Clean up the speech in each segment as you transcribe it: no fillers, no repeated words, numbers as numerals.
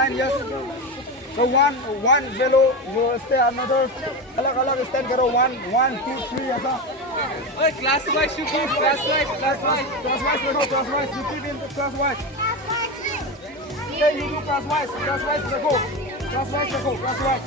line, yes. So one below, you stay another. Alag stand karo 1, 2, 3 ऐसा. Hey, class wise shoot, class wise. Classwise देखो, classwise. You keep in the classwise. Okay, you do classwise देखो. Classwise.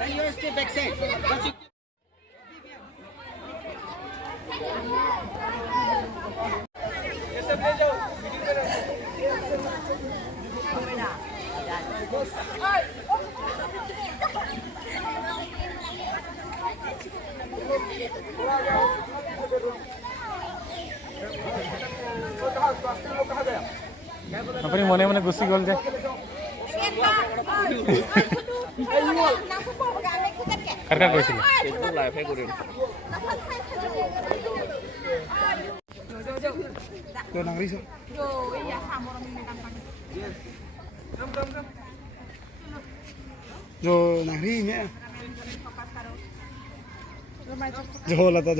And you stay backside. Apa ni mana gusi gol je? Karena gol sini. Itu live hay kurin. Yo nang riso. Yo, iya sama orang ini tampang. Yo nang ri nya. Yo la ta.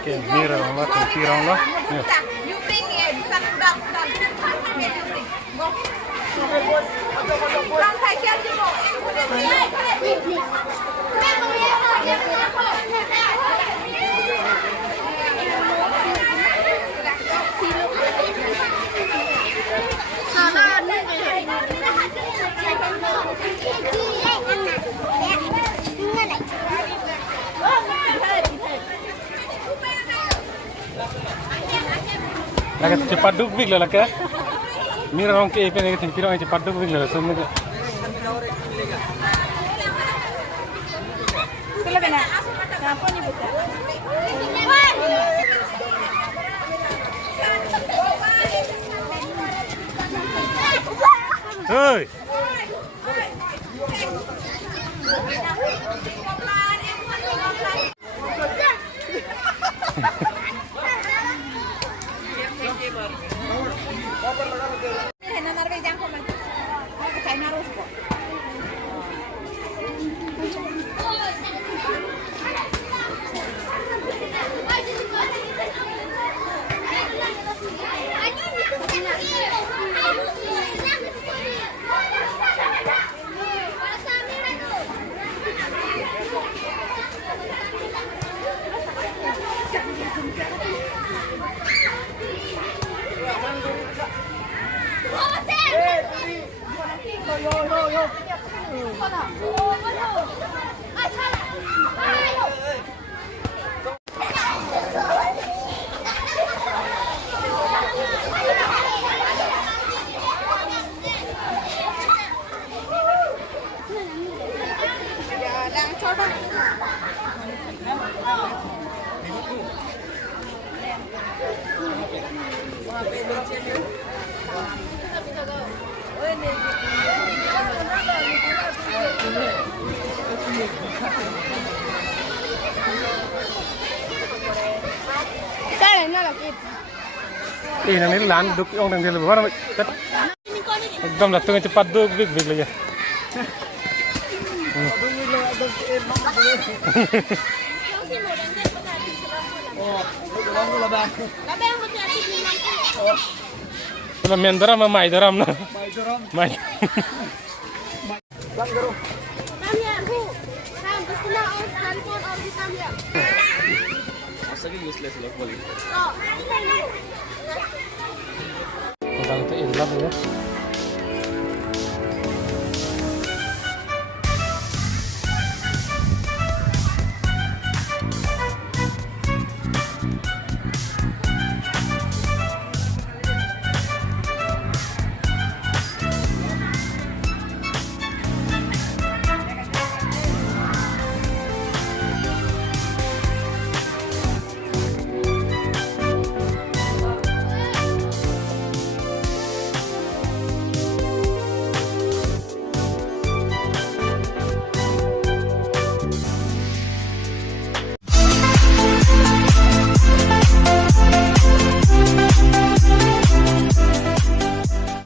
Okay, mira Allah, tira Allah. You bring it, sat down. From cycle you go. Lagi cepat duk big lah ke? Mira orang ke ipen yang tengkir orang cepat duk big lah semua ke. Sila bena. Kenapa ni buka? Hei. Ini land duk orang yang luar एकदम लगता है cepat duk big big lagi. Oh, dalam dulu bang. Kalau main drum sama main drum nah. Baik dorong. Main. Bang dorong. Masaknya useless loh, boleh. Tentang itu Islam ya.